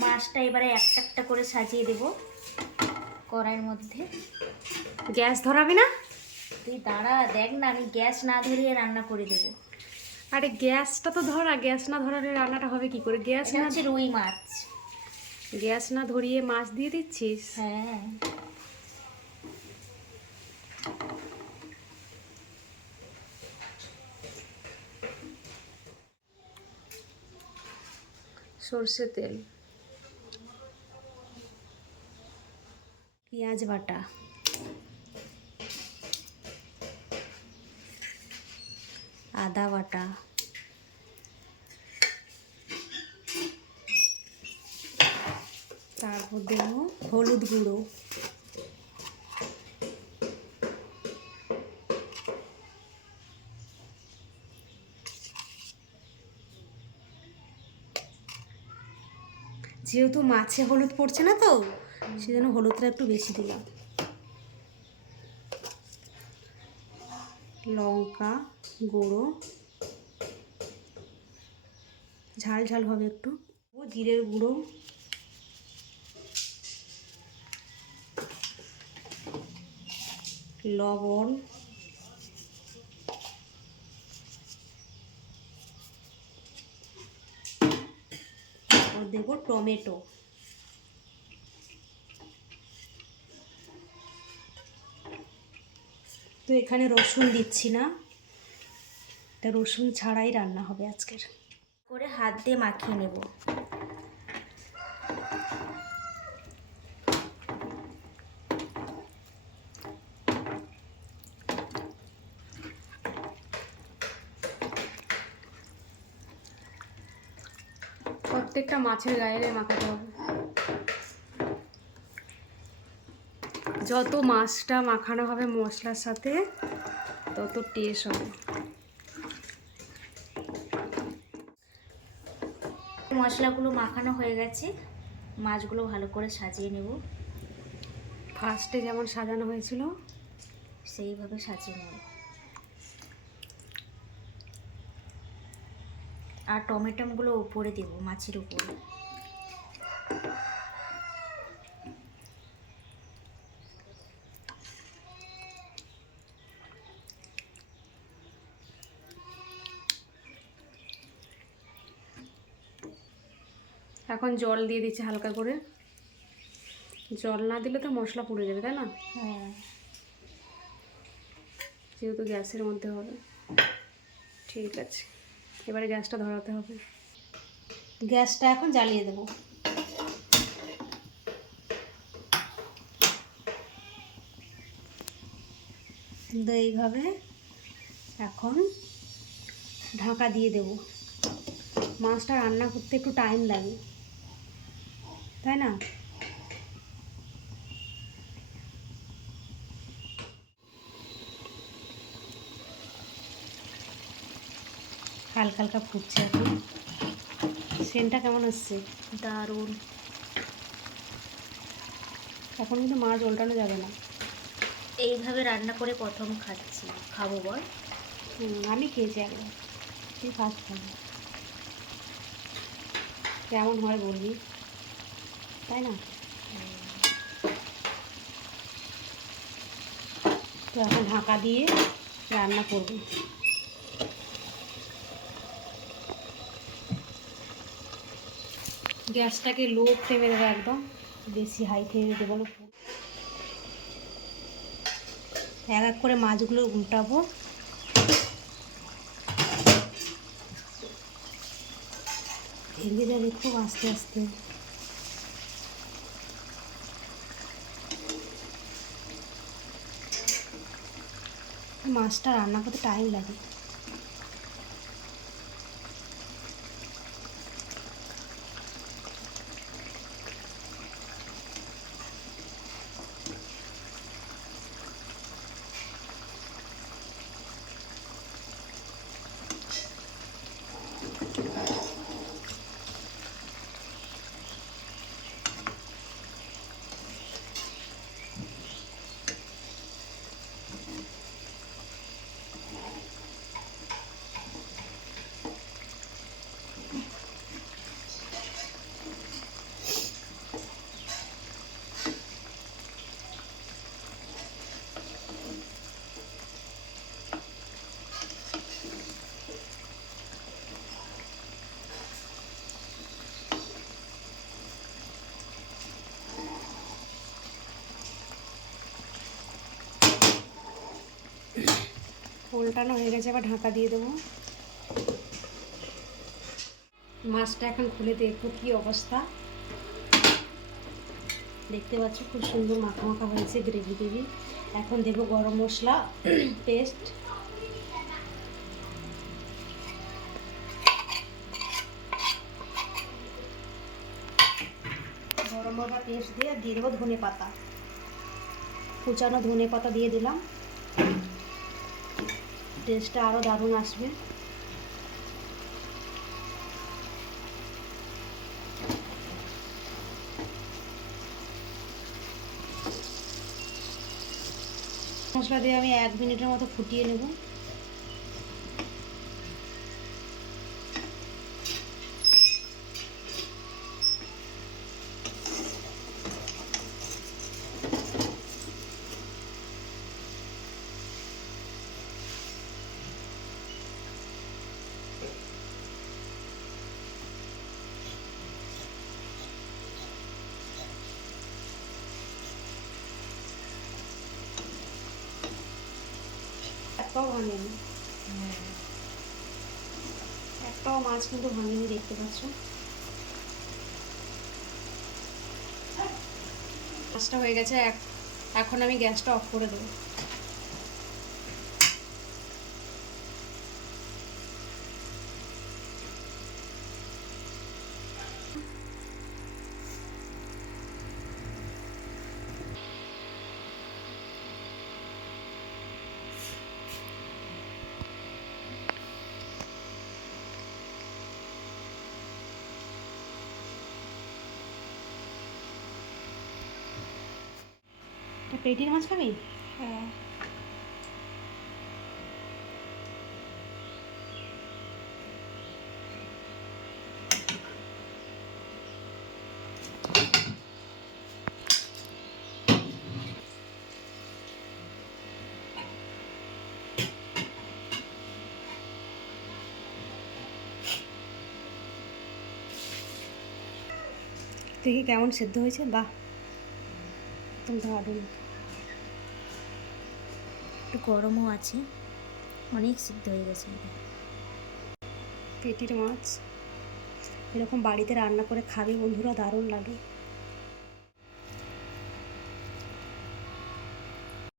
মাছটা এবারে একটা একটা করে সাজিয়ে দেব কড়াইয়ের মধ্যে। গ্যাস ধরাবি না? তুই দাঁড়া, দেখ না, আমি গ্যাস না ধরিয়ে রান্না করে দেবো। আরে গ্যাসটা তো ধরা, গ্যাস না ধরালে রান্নাটা হবে কি করে? গ্যাস এটা না, হচ্ছে রুই মাছ। গ্যাস না ধরিয়ে মাছ দিয়ে দিচ্ছিস? হ্যাঁ, সর্ষে তেল, পেঁয়াজ বাটা, আদা বাটা, তারপর দেব হলুদ গুঁড়ো, যেহেতু মাছে হলুদ পড়ছে না তো সেজন্য হলুদটা একটু বেশি দিলাম। লঙ্কা গুঁড়ো, ঝাল ঝাল হবে একটু। ও জিরের গুঁড়ো, লবণ, তারপর দেব টমেটো, তো এখানে রসুন দিচ্ছি না, এটা রসুন ছাড়াই রান্না হবে আজকের। করে হাত দিয়ে মাখিয়ে নেব। প্রত্যেকটা মাছের গায়ে মাখাতে হবে। যত মাছটা মাখানো হবে মশলার সাথে তত টেস্ট হবে। মশলাগুলো মাখানো হয়ে গেছে, মাছগুলো ভালো করে সাজিয়ে নেব। ফার্স্টে যেমন সাজানো হয়েছিল সেইভাবে সাজিয়ে নেব। আর টমেটোগুলো উপরে দেব, মাছের উপরে। এখন জল দিয়ে দিচ্ছি হালকা করে। জল না দিলে তো মশলা পুড়ে যাবে, তাই না? হ্যাঁ, যেহেতু গ্যাসের মধ্যে হবে। ঠিক আছে, এবারে গ্যাসটা ধরাতে হবে। গ্যাসটা এখন জ্বালিয়ে দেব। এইভাবে এখন ঢাকা দিয়ে দেব। মাছটা রান্না করতে একটু টাইম লাগে, তাই না? হালকা হালকা ফুটছে এখন। সেন্টটা কেমন হচ্ছে? দারুণ। এখন কিন্তু মাছ উল্টানো যাবে না। এইভাবে রান্না করে প্রথম খাচ্ছি, খাবো বল। আমি খেয়েছি একবার, তুই ফার্স্ট খাবি। কেমন হয় বলবি, তাই না? তো এখন ঢাকা দিয়ে রান্না করবো। গ্যাসটাকে লো ফ্লেমে দেবো, একদম বেশি হাই ফ্লেমে দেবো না। এক এক করে মাছগুলো উল্টাবো। ভেঙে যাবে খুব আস্তে আস্তে। মাছটা রান্না করতে টাইম লাগে। ঘন্টানো হয়ে গেছে, আবার ঢাকা দিয়ে দেবো। মাছটা এখন খুলে দেখবো কি অবস্থা। দেখতে পাচ্ছ খুব সুন্দর মাখা মাখা হয়েছে, গ্রেভি গ্রেভি। এখন দেবো গরম মশলা পেস্ট। গরম মশলা পেস্ট দিয়ে দেবো ধনে পাতা, কুচানো ধনে পাতা দিয়ে দিলাম। টেস্টটা আরও দারুণ আসবে। মশলা দিয়ে আমি 1 মিনিটের মতো ফুটিয়ে নেব। একটাও ভাঙেনি, একটাও মাছ কিন্তু ভাঙেনি, দেখতে পাচ্ছ। মাছটা হয়ে গেছে, এখন আমি গ্যাসটা অফ করে দেবো। পেটির মাছ খাবি? হ্যাঁ। দেখি কেমন সেদ্ধ হয়েছে। বাহ, একদম দারুণ। একটু গরমও আছে, অনেক সিদ্ধ হয়ে গেছে। পেটির মাছ এরকম বাড়িতে রান্না করে খাবে বন্ধুরা, দারুণ লাগে।